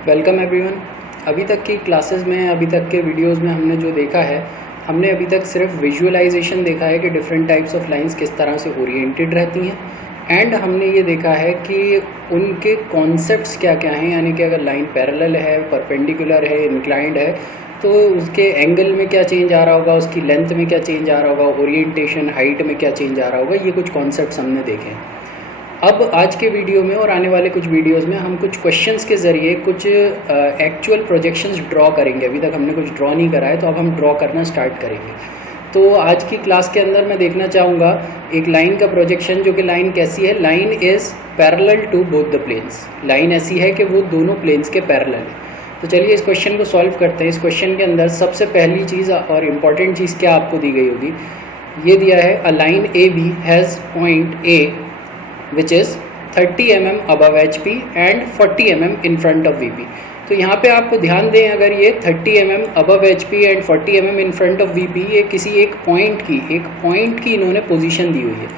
Welcome everyone. अभी तक की क्लासेस में, अभी तक के वीडियोस में हमने जो देखा है, हमने अभी तक सिर्फ विजुअलाइजेशन देखा है कि डिफरेंट टाइप्स ऑफ लाइंस किस तरह से ओरिएंटेड रहती हैं एंड हमने ये देखा है कि उनके कॉन्सेप्ट्स क्या क्या हैं। यानी कि अगर लाइन पैरेलल है, परपेंडिकुलर है, इंक्लाइंड है तो उसके एंगल में क्या चेंज आ रहा होगा, उसकी लेंथ में क्या चेंज आ रहा होगा, ओरिएंटेशन, हाइट में क्या चेंज आ रहा होगा। ये कुछ कॉन्सेप्ट्स हमने देखे। अब आज के वीडियो में और आने वाले कुछ वीडियोस में हम कुछ क्वेश्चंस के ज़रिए कुछ एक्चुअल प्रोजेक्शंस ड्रॉ करेंगे। अभी तक हमने कुछ ड्रॉ नहीं करा है, तो अब हम ड्रॉ करना स्टार्ट करेंगे। तो आज की क्लास के अंदर मैं देखना चाहूँगा एक लाइन का प्रोजेक्शन, जो कि लाइन कैसी है। Line is parallel to both the planes. Line ऐसी है कि वो दोनों प्लेन्स के पैरेलल है। तो चलिए इस क्वेश्चन को सॉल्व करते हैं। इस क्वेश्चन के अंदर सबसे पहली चीज़ और इम्पॉर्टेंट चीज़ क्या आपको दी गई होगी, ये दिया है a line A B has point A which is 30 mm above HP and 40 mm in front of VP। तो यहाँ पे आपको ध्यान दें, अगर ये 30 mm above HP and 40 mm in front of VP, ये किसी एक पॉइंट की इन्होंने पोजीशन दी हुई है।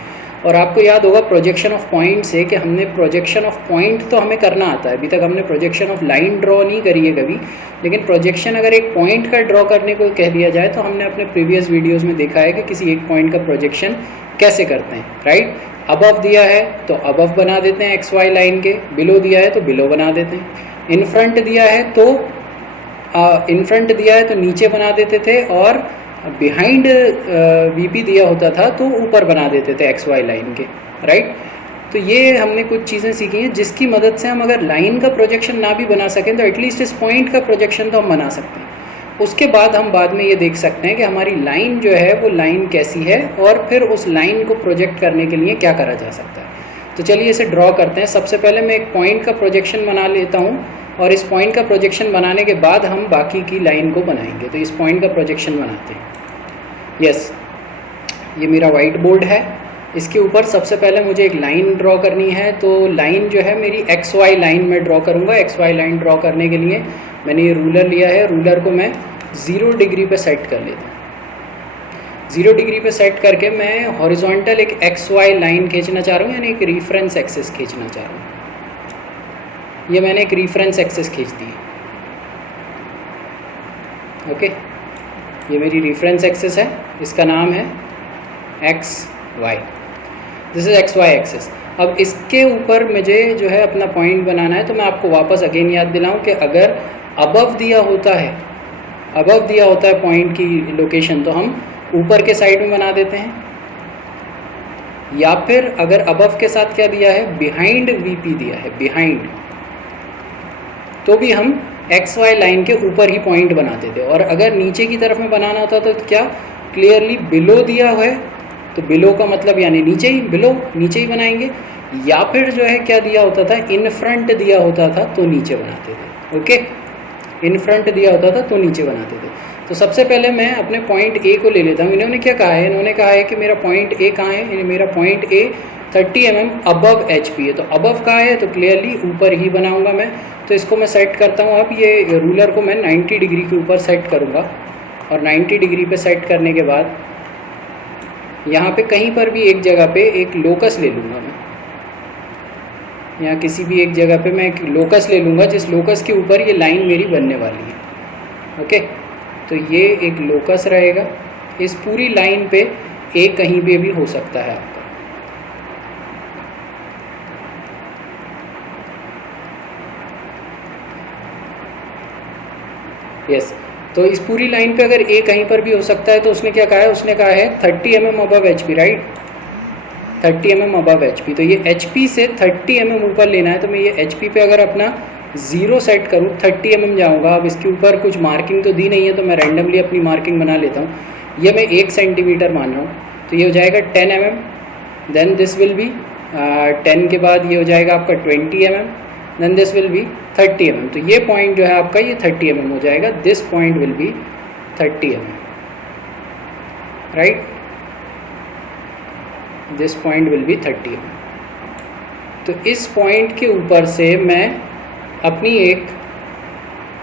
और आपको याद होगा प्रोजेक्शन ऑफ पॉइंट से कि हमने प्रोजेक्शन ऑफ पॉइंट तो हमें करना आता है। अभी तक हमने प्रोजेक्शन ऑफ लाइन ड्रॉ नहीं करी है कभी, लेकिन प्रोजेक्शन अगर एक पॉइंट का ड्रॉ करने को कह दिया जाए तो हमने अपने प्रीवियस वीडियोज़ में देखा है कि किसी एक पॉइंट का प्रोजेक्शन कैसे करते हैं, राइट। अबव दिया है तो अबव बना देते हैं XY लाइन के, बिलो दिया है तो बिलो बना देते हैं, इन फ्रंट दिया है तो नीचे बना देते थे, और बिहाइंड VP दिया होता था तो ऊपर बना देते थे XY लाइन के, राइट। तो ये हमने कुछ चीज़ें सीखी हैं जिसकी मदद से हम अगर लाइन का प्रोजेक्शन ना भी बना सकें तो एटलीस्ट इस पॉइंट का प्रोजेक्शन तो हम बना सकते हैं। उसके बाद हम बाद में ये देख सकते हैं कि हमारी लाइन जो है वो लाइन कैसी है और फिर उस लाइन को प्रोजेक्ट करने के लिए क्या करा जा सकता है। तो चलिए इसे ड्रॉ करते हैं। सबसे पहले मैं एक पॉइंट का प्रोजेक्शन बना लेता हूँ, और इस पॉइंट का प्रोजेक्शन बनाने के बाद हम बाकी की लाइन को बनाएंगे। तो इस पॉइंट का प्रोजेक्शन बनाते हैं। यस, ये मेरा वाइट बोर्ड है। इसके ऊपर सबसे पहले मुझे एक लाइन ड्रॉ करनी है। तो लाइन जो है मेरी XY लाइन में ड्रॉ करूँगा। XY लाइन ड्रॉ करने के लिए मैंने ये रूलर लिया है। रूलर को मैं 0 डिग्री पे सेट कर लेता हूँ। 0 डिग्री पे सेट करके मैं हॉरिजॉन्टल एक XY लाइन खींचना चाह रहा हूँ, यानी एक रेफरेंस एक्सिस खींचना चाह रहा हूँ। ये मैंने एक रेफरेंस एक्सिस खींच दी है। ओके, ये मेरी रेफरेंस एक्सिस है, इसका नाम है XY। This is XY axis. अब इसके ऊपर मुझे जो है अपना पॉइंट बनाना है। तो मैं आपको वापस अगेन याद दिलाऊं कि अगर अबव दिया होता है पॉइंट की लोकेशन, तो हम ऊपर के साइड में बना देते हैं, या फिर अगर अबव के साथ क्या दिया है, बिहाइंड VP दिया है, बिहाइंड, तो भी हम XY लाइन के ऊपर ही पॉइंट बनाते थे। और अगर नीचे की तरफ में बनाना होता तो क्या, क्लियरली बिलो दिया है तो बिलो का मतलब यानी नीचे ही, बिलो नीचे ही बनाएंगे, या फिर जो है क्या दिया होता था, इन फ्रंट दिया होता था तो नीचे बनाते थे। ओके, इन फ्रंट दिया होता था तो नीचे बनाते थे। तो सबसे पहले मैं अपने पॉइंट A को ले लेता हूँ। इन्होंने क्या कहा है, इन्होंने कहा है कि मेरा पॉइंट A कहाँ है, मेरा point A 30 mm above HP है। तो अबव कहाँ है, तो क्लियरली ऊपर ही बनाऊंगा मैं। तो इसको मैं सेट करता हूँ। अब ये रूलर को मैं 90 डिग्री के ऊपर सेट करूँगा, और 90 डिग्री पे सेट करने के बाद यहाँ पे कहीं पर भी एक जगह पे एक लोकस ले लूँगा मैं। यहाँ किसी भी एक जगह पे मैं एक लोकस ले लूँगा, जिस लोकस के ऊपर ये लाइन मेरी बनने वाली है। ओके, तो ये एक लोकस रहेगा। इस पूरी लाइन पे A कहीं पे भी हो सकता है आपका। यस, तो इस पूरी लाइन पे अगर A कहीं पर भी हो सकता है, तो उसने क्या कहा है, उसने कहा है 30 mm above HP, right, 30 mm above HP। तो ये HP से 30 mm ऊपर लेना है। तो मैं ये HP पे अगर अपना 0 सेट करूँ, 30 mm जाऊँगा। अब इसके ऊपर कुछ मार्किंग तो दी नहीं है, तो मैं रैंडमली अपनी मार्किंग बना लेता हूँ। ये मैं 1 सेंटीमीटर मान रहा हूँ, तो ये हो जाएगा 10 mm। Then this will be 10 के बाद ये हो जाएगा आपका 20 mm, then this will be 30 mm। तो ये पॉइंट जो है आपका ये 30 mm हो जाएगा। This point will be 30 mm, right, this point will be 30 mm। तो इस पॉइंट के ऊपर से मैं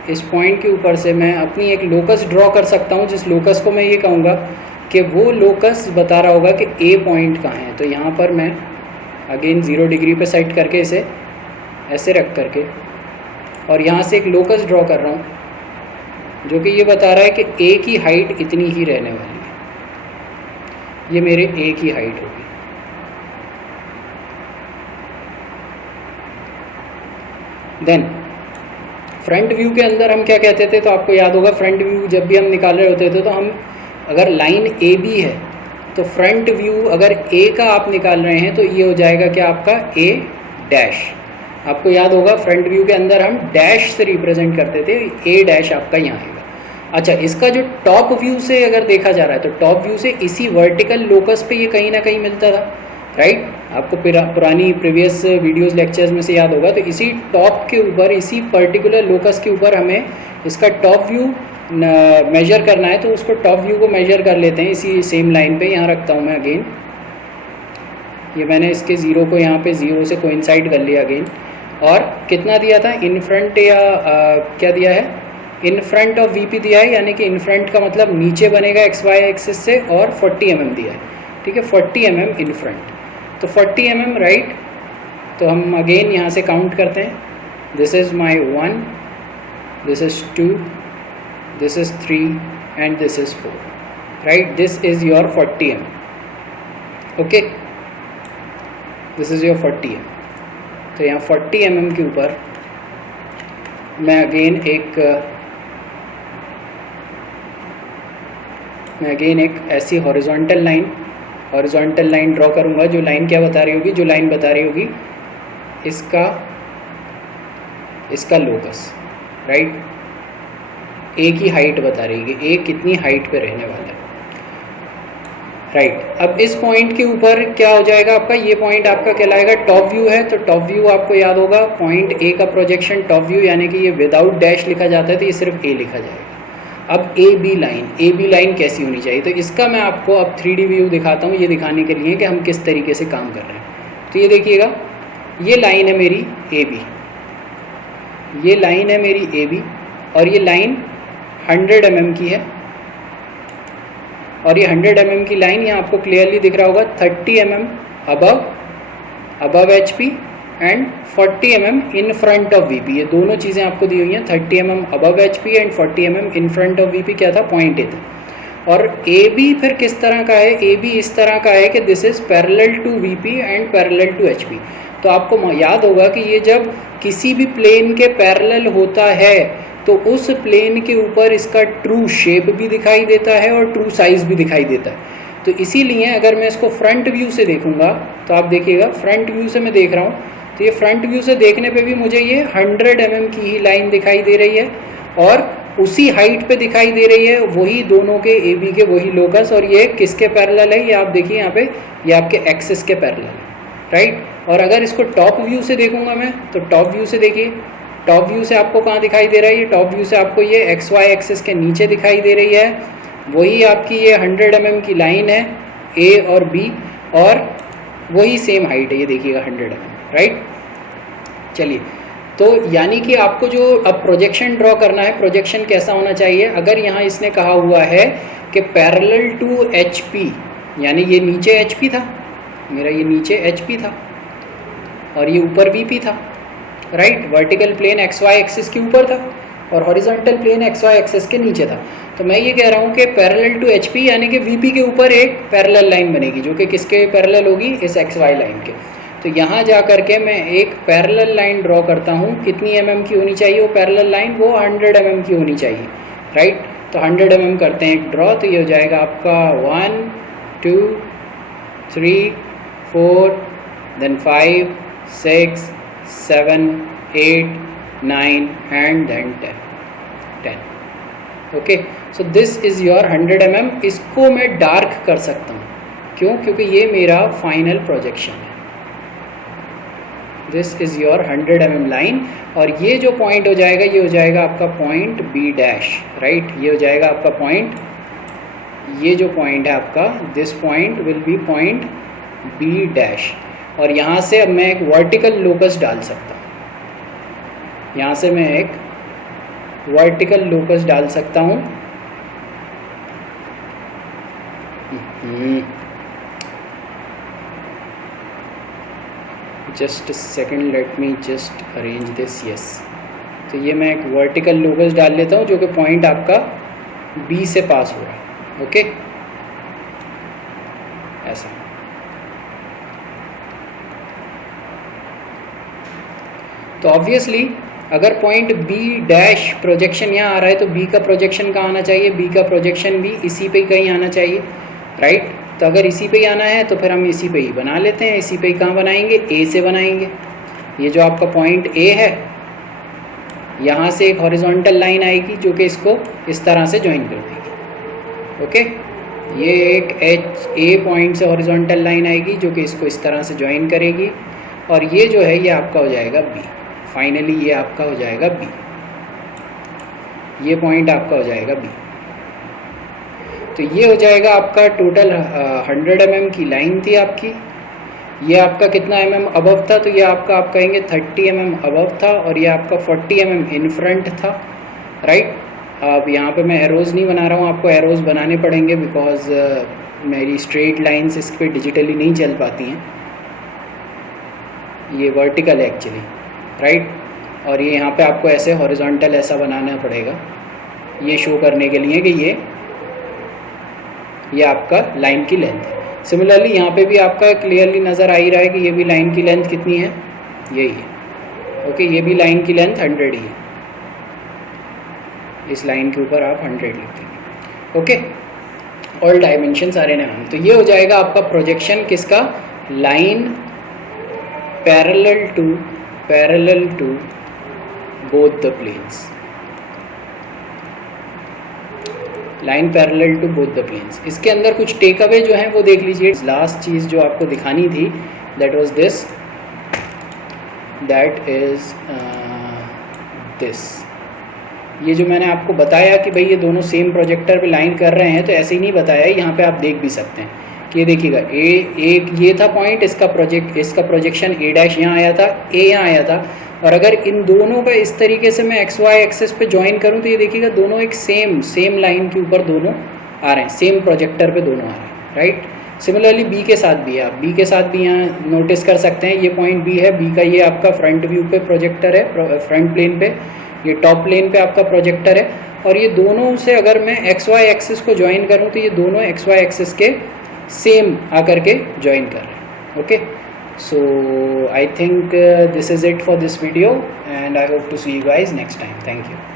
इस पॉइंट के ऊपर से मैं अपनी एक लोकस ड्रॉ कर सकता हूँ, जिस लोकस को मैं ये कहूँगा कि वो लोकस बता रहा होगा कि A पॉइंट कहाँ है। तो यहाँ पर मैं अगेन 0 डिग्री पे सेट करके इसे ऐसे रख करके और यहाँ से एक लोकस ड्रॉ कर रहा हूँ जो कि ये बता रहा है कि ए की हाइट इतनी ही रहने वाली है, ये मेरे ए की हाइट होगी। देन फ्रंट व्यू के अंदर हम क्या कहते थे, तो आपको याद होगा फ्रंट व्यू जब भी हम निकाल रहे होते थे तो हम अगर लाइन ए बी है तो फ्रंट व्यू अगर ए का आप निकाल रहे हैं तो ये हो जाएगा क्या आपका ए डैश। आपको याद होगा फ्रंट व्यू के अंदर हम डैश से रिप्रेजेंट करते थे, ए डैश आपका यहाँ आएगा। अच्छा, इसका जो टॉप व्यू से अगर देखा जा रहा है तो टॉप व्यू से इसी वर्टिकल लोकस पे ये कहीं ना कहीं मिलता था, राइट। आपको पुरानी प्रीवियस वीडियोस लेक्चर्स में से याद होगा। तो इसी टॉप के ऊपर, इसी पर्टिकुलर लोकस के ऊपर हमें इसका टॉप व्यू मेजर करना है, तो उसको टॉप व्यू को मेजर कर लेते हैं इसी सेम लाइन पे। यहाँ रखता हूँ मैं अगेन, ये मैंने इसके ज़ीरो को यहाँ पे ज़ीरो से कोइंसाइड कर लिया अगेन। और कितना दिया था इन फ्रंट, या क्या दिया है, इन फ्रंट ऑफ वीपी दिया है, यानी कि इन फ्रंट का मतलब नीचे बनेगा एक्स वाई एक्सिस से, और 40 mm दिया है, ठीक है, 40 mm इन फ्रंट। तो 40 mm, राइट। तो हम अगेन यहाँ से काउंट करते हैं, this is my 1, this is 2, this is 3 and this is 4, right? This is your 40 mm, okay, this is your 40 mm। तो यहाँ 40 mm के ऊपर मैं अगेन एक ऐसी हॉरिजॉन्टल लाइन ड्रॉ करूँगा। जो लाइन क्या बता रही होगी, जो लाइन बता रही होगी इसका लोकस, राइट। ए की हाइट बता रही है कि ए कितनी हाइट पे रहने वाला है, राइट। अब इस पॉइंट के ऊपर क्या हो जाएगा आपका, ये पॉइंट आपका कहलाएगा टॉप व्यू है। तो टॉप व्यू आपको याद होगा, पॉइंट ए का प्रोजेक्शन टॉप व्यू, यानी कि ये विदाउट डैश लिखा जाता है तो ये सिर्फ ए लिखा जाएगा। अब ए बी लाइन कैसी होनी चाहिए, तो इसका मैं आपको अब 3D व्यू दिखाता हूँ, ये दिखाने के लिए कि हम किस तरीके से काम कर रहे हैं। तो ये देखिएगा, ये लाइन है मेरी ए बी, ये लाइन है मेरी ए बी, और ये लाइन 100 mm की है। और ये 100 mm की लाइन यहाँ आपको क्लियरली दिख रहा होगा, 30 mm above H P and 40 mm in front of V P. ये दोनों चीज़ें आपको दी हुई हैं, 30 mm above H P and 40 mm in front of V P. क्या था, पॉइंट ए था। और ए बी फिर किस तरह का है, ए बी इस तरह का है कि this is parallel to V P and parallel to H P. तो आपको याद होगा कि ये जब किसी भी प्लेन के पैरेलल होता है तो उस प्लेन के ऊपर इसका ट्रू शेप भी दिखाई देता है और ट्रू साइज़ भी दिखाई देता है। तो इसीलिए अगर मैं इसको फ्रंट व्यू से देखूंगा तो आप देखिएगा, फ्रंट व्यू से मैं देख रहा हूँ तो ये फ्रंट व्यू से देखने पे भी मुझे ये 100 mm की ही लाइन दिखाई दे रही है और उसी हाइट पे दिखाई दे रही है, वही दोनों के ए बी के वही लोकस। और ये किसके पैरेलल है, ये आप देखिए यहाँ पे, ये आपके एक्सिस के पैरेलल है, राइट। और अगर इसको टॉप व्यू से देखूंगा मैं, तो टॉप व्यू से देखिए, टॉप व्यू से आपको कहाँ दिखाई दे रहा है, ये टॉप व्यू से आपको ये एक्स वाई एक्सिस के नीचे दिखाई दे रही है, वही आपकी ये 100 mm की लाइन है ए और बी, और वही सेम हाइट है, ये देखिएगा 100 mm, राइट। चलिए, तो यानी कि आपको जो अब प्रोजेक्शन ड्रॉ करना है, प्रोजेक्शन कैसा होना चाहिए। अगर यहाँ इसने कहा हुआ है कि पैरेलल टू एच पी, यानी ये नीचे एच पी था मेरा, ये नीचे एच पी था और ये ऊपर वी पी था, right. Vertical plane x y axis के ऊपर था और horizontal plane x y axis के नीचे था। तो मैं ये कह रहा हूँ कि पैरेलल टू एच पी यानी कि वी पी के ऊपर एक पैरेलल लाइन बनेगी जो कि किसके पैरेलल होगी, इस एक्स वाई लाइन के। तो यहाँ जा कर के मैं एक पैरेलल लाइन ड्रॉ करता हूँ, कितनी mm की होनी चाहिए वो पैरेलल लाइन, वो 100 mm की होनी चाहिए, राइट। तो 100 mm करते हैं एक ड्रॉ, तो ये हो जाएगा आपका 1 2 3 4 then 5 6 7 8 9 and then 10। Okay, so this is your 100 mm। इसको मैं डार्क कर सकता हूँ, क्यों, क्योंकि ये मेरा फाइनल प्रोजेक्शन है। This is your 100 mm line, और ये जो पॉइंट हो जाएगा, ये हो जाएगा आपका पॉइंट बी डैश, राइट। ये हो जाएगा आपका पॉइंट, ये जो पॉइंट है आपका, this point will be point B dash. और यहाँ से अब मैं एक वर्टिकल लोकस डाल सकता हूँ, यहाँ से मैं एक वर्टिकल लोकस डाल सकता हूँ। Just a second, let me just arrange this, yes, तो ये मैं एक वर्टिकल लोकस डाल लेता हूँ जो कि पॉइंट आपका बी से पास हो रहा है। ओके, ऐसा। तो ऑब्वियसली अगर पॉइंट बी डैश प्रोजेक्शन यहाँ आ रहा है तो बी का प्रोजेक्शन कहाँ आना चाहिए, बी का प्रोजेक्शन भी इसी पे कहीं आना चाहिए, राइट। तो अगर इसी पे ही आना है तो फिर हम इसी पे ही बना लेते हैं। इसी पे ही कहाँ बनाएंगे, ए से बनाएंगे। ये जो आपका पॉइंट ए है, यहाँ से एक हॉरिजॉन्टल लाइन आएगी जो कि इसको इस तरह से ज्वाइन कर देगी। ओके, ये एक एच ए पॉइंट से हॉरिजॉन्टल लाइन आएगी जो कि इसको इस तरह से ज्वाइन करेगी, और ये जो है ये आपका हो जाएगा बी। फाइनली ये आपका हो जाएगा बी, ये पॉइंट आपका हो जाएगा बी। तो ये हो जाएगा आपका टोटल 100 mm की लाइन थी आपकी। ये आपका कितना mm अबव था, तो ये आपका आप कहेंगे 30 mm अबव था, और ये आपका 40 mm इन फ्रंट था, राइट। अब यहाँ पे मैं एरोज़ नहीं बना रहा हूँ, आपको एरोज़ बनाने पड़ेंगे बिकॉज मेरी स्ट्रेट लाइन्स इस पर डिजिटली नहीं चल पाती हैं। ये वर्टिकल है एक्चुअली, राइट। और ये यहाँ पे आपको ऐसे हॉरिजॉन्टल ऐसा बनाना पड़ेगा ये शो करने के लिए कि ये आपका लाइन की लेंथ है। सिमिलरली यहाँ पे भी आपका क्लियरली नज़र आ ही रहा है कि ये भी लाइन की लेंथ कितनी है, यही है। ओके, ये भी लाइन की लेंथ 100 ही है। इस लाइन के ऊपर आप 100 लिख देंगे। ओके, ऑल डायमेंशन सारे नाम। तो ये हो जाएगा आपका प्रोजेक्शन किसका, line parallel to both the planes, line parallel to both the planes. इसके अंदर कुछ टेक अवे जो हैं वो देख लीजिए। लास्ट चीज़ जो आपको दिखानी थी that was this, that is this. ये जो मैंने आपको बताया कि भाई ये दोनों सेम प्रोजेक्टर पे लाइन कर रहे हैं, तो ऐसे ही नहीं बताया, यहाँ पे आप देख भी सकते हैं कि ये देखिएगा एक ये था पॉइंट, इसका प्रोजेक्शन ए डैश यहाँ आया था, ए यहाँ आया था, और अगर इन दोनों का इस तरीके से मैं एक्स वाई एक्सेस पे ज्वाइन करूँ तो ये देखिएगा दोनों एक सेम लाइन के ऊपर दोनों आ रहे हैं, सेम प्रोजेक्टर पे दोनों आ रहे हैं, राइट। सिमिलरली बी के साथ भी है, आप बी के साथ भी यहाँ नोटिस कर सकते हैं। ये पॉइंट बी है, बी का ये आपका फ्रंट व्यू पे प्रोजेक्टर है, फ्रंट प्लेन पे, ये टॉप प्लेन पे आपका प्रोजेक्टर है, और ये दोनों से अगर मैं एक्स वाई एक्सिस को ज्वाइन करूँ तो ये दोनों एक्स वाई एक्सिस के सेम आकर के ज्वाइन कर रहे हैं। Okay, so I think this is it for this video, and I hope to see you guys next time. Thank you.